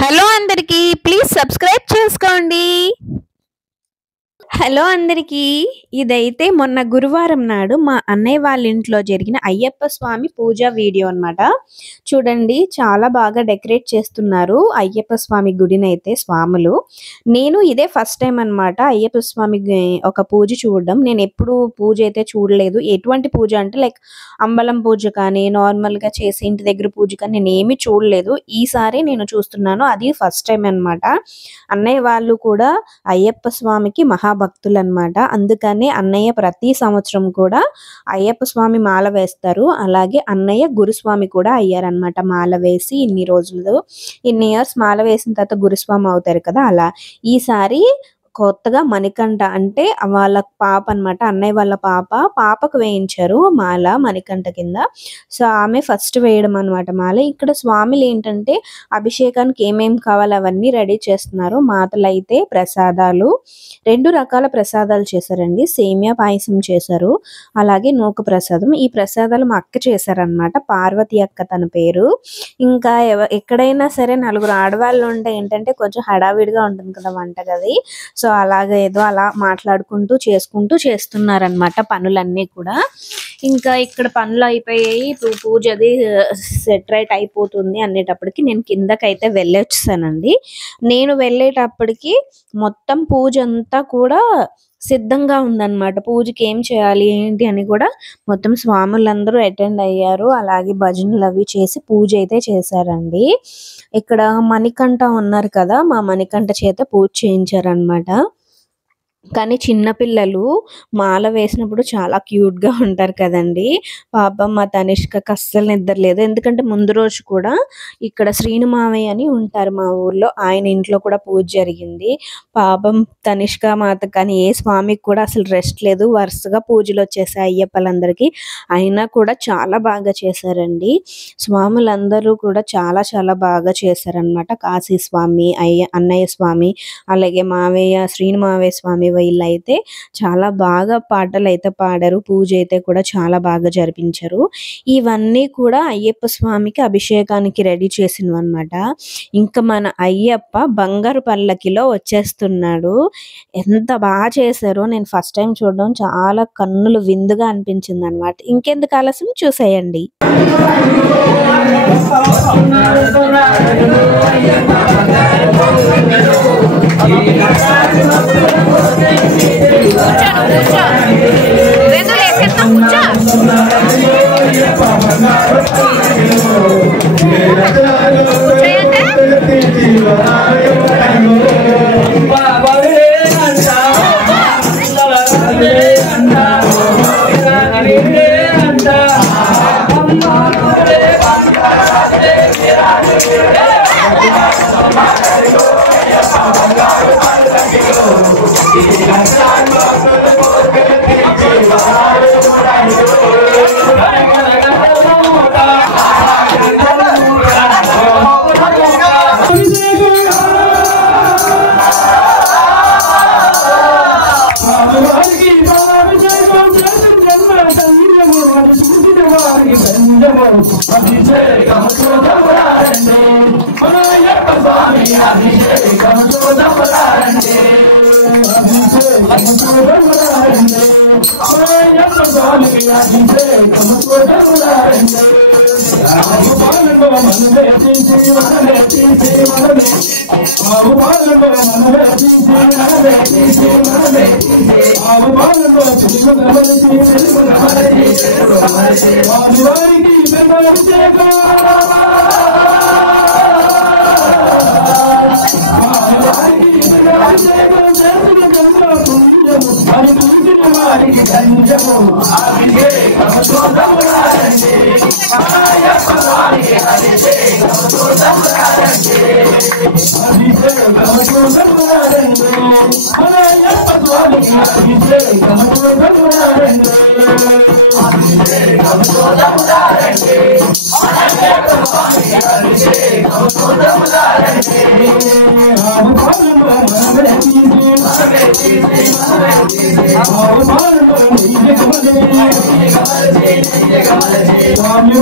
Hello అందరికీ please subscribe చేసుకోండి. Hello అందరికీ. ఇదైతే మొన్న గురువారం నాడు మా అన్నయ్య వాళ్ళ ఇంట్లో జరిగిన అయ్యప్ప స్వామి పూజ వీడియో అన్నమాట. చూడండి చాలా బాగా డెకరేట్ చేస్తున్నారు అయ్యప్ప స్వామి గుడినైతే స్వాములు. నేను ఇదే ఫస్ట్ టైం అన్నమాట అయ్యప్ప స్వామి ఒక పూజ చూడడం. నేను ఎప్పుడు పూజ అయితే చూడలేదు. ఎటువంటి పూజ అంటే లైక్ అంబలం పూజ కానీ నార్మల్గా చేసే ఇంటి దగ్గర పూజ కానీ నేను ఏమీ చూడలేదు. ఈసారి నేను చూస్తున్నాను. అది ఫస్ట్ టైం అన్నమాట. అన్నయ్య వాళ్ళు కూడా అయ్యప్ప స్వామికి మహాభక్తులు అన్నమాట. అందుకనే అన్నయ్య ప్రతి సంవత్సరం కూడా అయ్యప్ప స్వామి మాల వేస్తారు. అలాగే అన్నయ్య గురుస్వామి కూడా అయ్యారనమాట. మాల వేసి ఇన్ని ఇయర్స్ మాల వేసిన తర్వాత గురుస్వామి అవుతారు కదా, అలా ఈసారి కొత్తగా మణికంఠ అంటే వాళ్ళ పాప అన్నమాట, అన్నయ్య వాళ్ళ పాపకు వేయించారు మాల మణికంఠ కింద. సో ఆమె ఫస్ట్ వేయడం అనమాట మాల. ఇక్కడ స్వామిలు ఏంటంటే అభిషేకానికి ఏమేం కావాలి అవన్నీ రెడీ చేస్తున్నారు. మాతలు అయితే ప్రసాదాలు 2 రకాల ప్రసాదాలు చేశారండి. సేమియా పాయసం చేశారు, అలాగే నూక ప్రసాదం. ఈ ప్రసాదాలు మా అక్క చేశారనమాట, పార్వతి అక్క తన పేరు. ఇంకా ఎక్కడైనా సరే 4 ఆడవాళ్ళు ఉంటే ఏంటంటే కొంచెం హడావిడిగా ఉంటుంది కదా వంటగది. సో అలాగే ఏదో అలా మాట్లాడుకుంటూ చేసుకుంటూ చేస్తున్నారనమాట పనులన్నీ కూడా. ఇంకా ఇక్కడ పనులు అయిపోయాయి, పూజ అది సెటరేట్ అయిపోతుంది అనేటప్పటికి నేను కిందకైతే వెళ్ళొచ్చానండి. నేను వెళ్ళేటప్పటికి మొత్తం పూజ అంతా కూడా సిద్ధంగా ఉందన్నమాట. పూజకి ఏం చేయాలి ఏంటి అని కూడా మొత్తం స్వాములందరూ అటెండ్ అయ్యారు. అలాగే భజనలు అవి చేసి పూజ అయితే చేశారండి. ఇక్కడ మణికంఠ ఉన్నారు కదా, మా మణికంఠ చేత పూజ చేయించారనమాట. కానీ చిన్నపిల్లలు మాల వేసినప్పుడు చాలా క్యూట్గా ఉంటారు కదండి. పాపం మా తనిష్కకి అస్సలు నిద్రలేదు. ఎందుకంటే ముందు రోజు కూడా ఇక్కడ శ్రీను మావయ్య అని ఉంటారు మా ఊర్లో, ఆయన ఇంట్లో కూడా పూజ జరిగింది. పాపం తనిష్క మాత కానీ ఏ స్వామికి కూడా అసలు రెస్ట్ లేదు. వరుసగా పూజలు వచ్చేసాయి అయ్యప్పలందరికీ. అయినా కూడా చాలా బాగా చేశారండి. స్వాములందరూ కూడా చాలా చాలా బాగా చేశారనమాట. కాశీ స్వామి, అన్నయ్య స్వామి, అలాగే మావయ్య శ్రీను మావయ్య స్వామి వీళ్ళైతే చాలా బాగా పాటలు అయితే పాడారు. పూజ అయితే కూడా చాలా బాగా జరిపించారు. ఇవన్నీ కూడా అయ్యప్ప స్వామికి అభిషేకానికి రెడీ చేసినవి అనమాట. ఇంకా మన అయ్యప్ప బంగారు పల్లకిలో వచ్చేస్తున్నాడు. ఎంత బాగా చేశారో నేను ఫస్ట్ టైం చూడడం చాలా కన్నులు విందుగా అనిపించింది అనమాట. ఇంకెందుకు ఆలస్యం చూసేయండి. Swami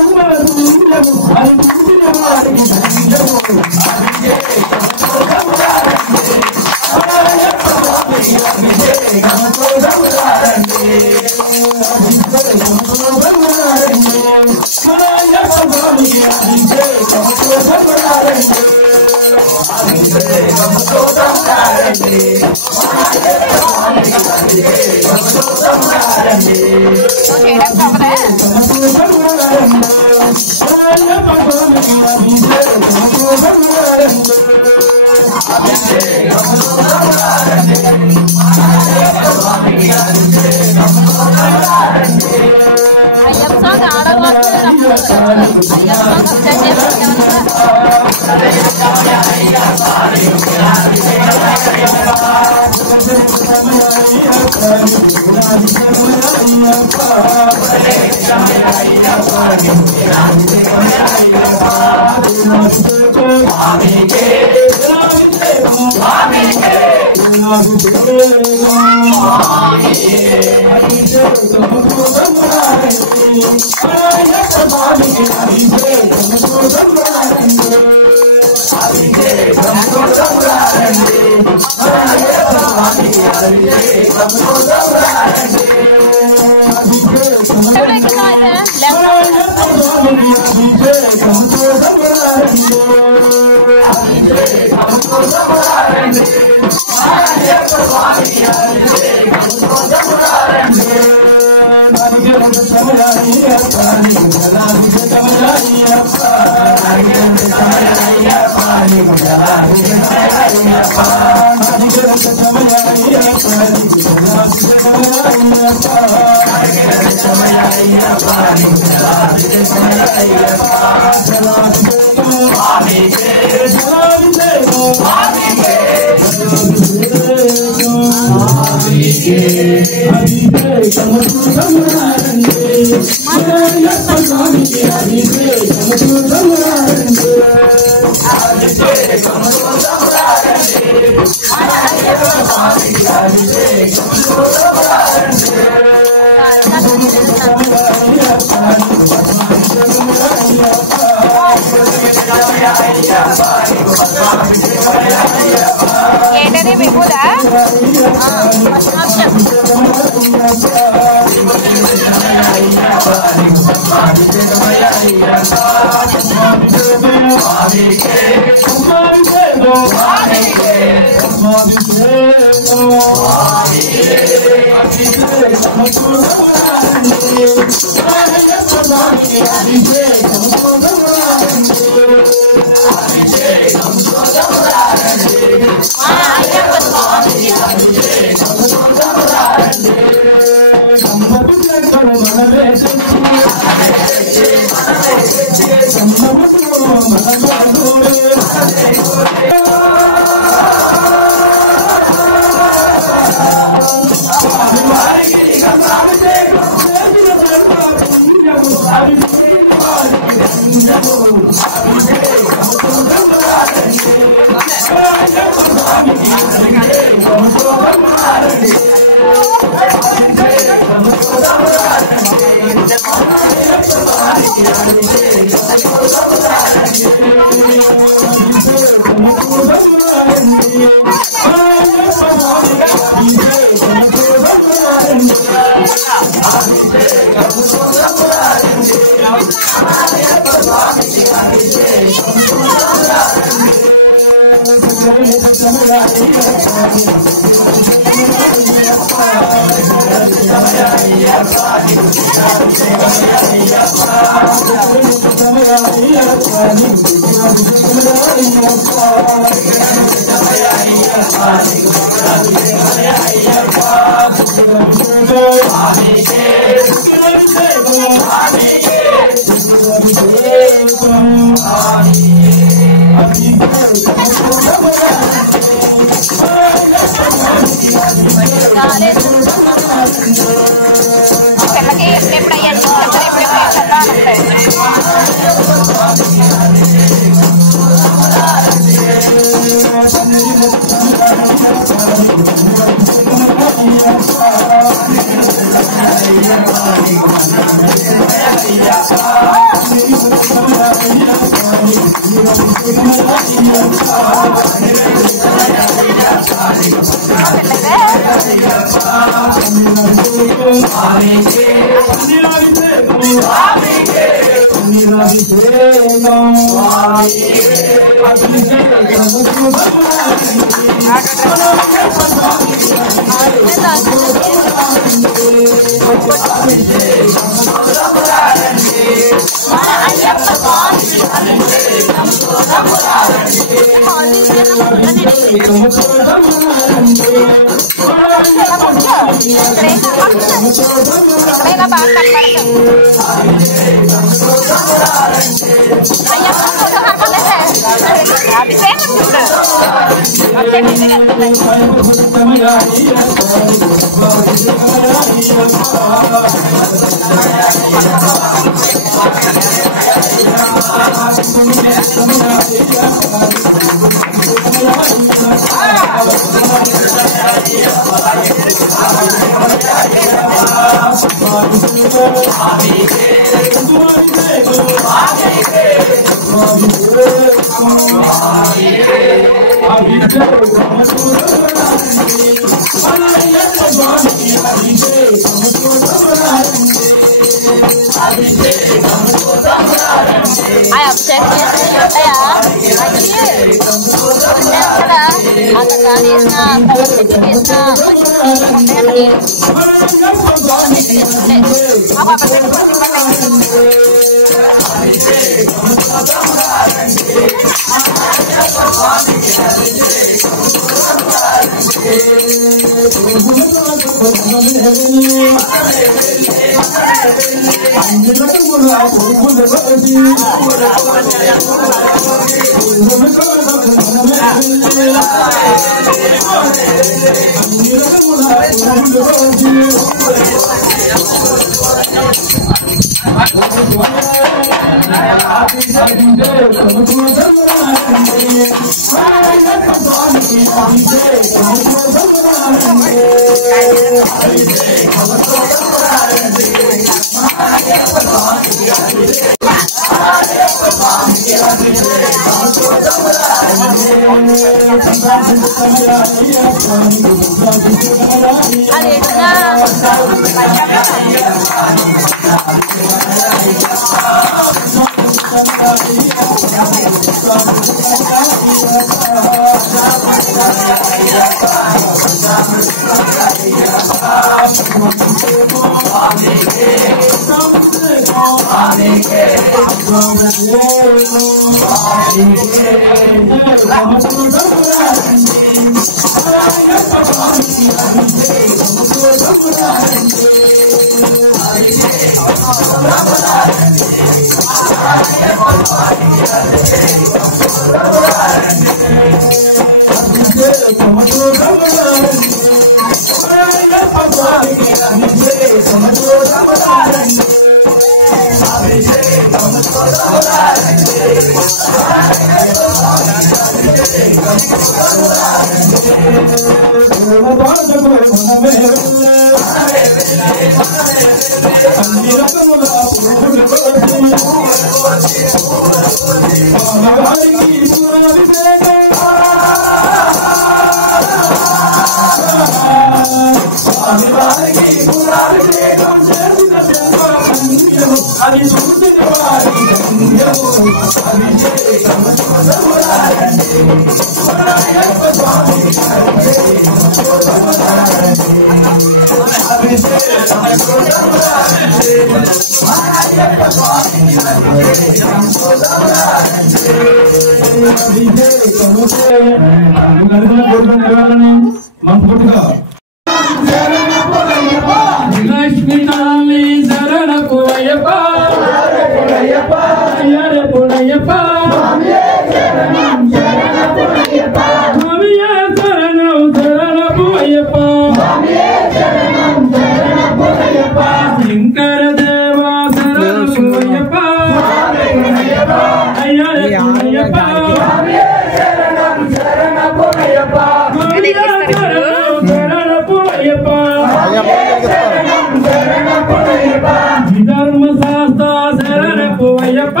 ధర్మ శాస్త్ర శరణపు అయ్యప్ప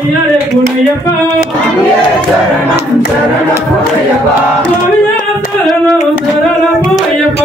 అయ్యరే పునయ్యప్ప స్వామియే శరణం శరణమయ్యప్ప స్వామియే శరణం శరణమయ్యప్ప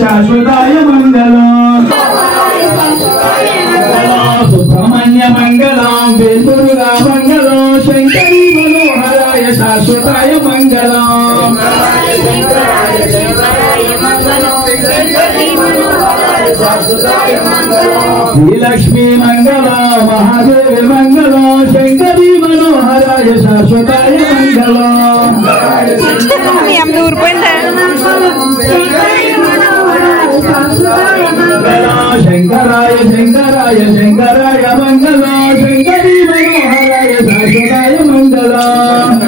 శాశ్వతాయ మంగళం సుబ్రహ్మణ్య మంగళం వేదురుగా మంగళం శంకరీ మనోహరాయ శాశ్వతాయ మంగళం శ్రీలక్ష్మీ మంగళం మహాదేవి మంగళం శంకరీ మనోహరాయ శాశ్వతాయ మంగళం శంకరాయ శంకరాయ శంకరాయ మంగళం శంకరీ మనోహరాయ శాశ్వతాయ మంగళం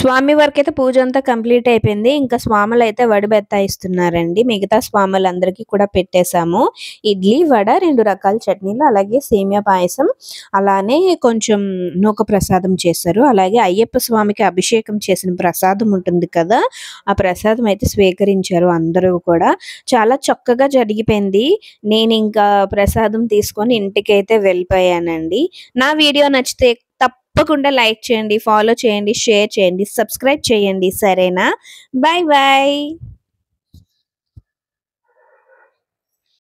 స్వామి వరకు అయితే పూజ అంతా కంప్లీట్ అయిపోయింది. ఇంకా స్వాములు అయితే వడ బెత్తాయిస్తున్నారండి. మిగతా స్వాములందరికీ కూడా పెట్టేశాము. ఇడ్లీ, వడ, 2 రకాల చట్నీలు, అలాగే సేమియా పాయసం, అలానే కొంచెం నూక ప్రసాదం చేశారు. అలాగే అయ్యప్ప స్వామికి అభిషేకం చేసిన ప్రసాదం ఉంటుంది కదా, ఆ ప్రసాదం అయితే స్వీకరించారు అందరూ కూడా. చాలా చక్కగా జరిగిపోయింది. నేను ఇంకా ప్రసాదం తీసుకొని ఇంటికైతే వెళ్ళిపోయానండి. నా వీడియో నచ్చితే తప్పకుండా లైక్ చేయండి, ఫాలో చేయండి, షేర్ చేయండి, సబ్స్క్రైబ్ చేయండి. సరేనా? Bye bye.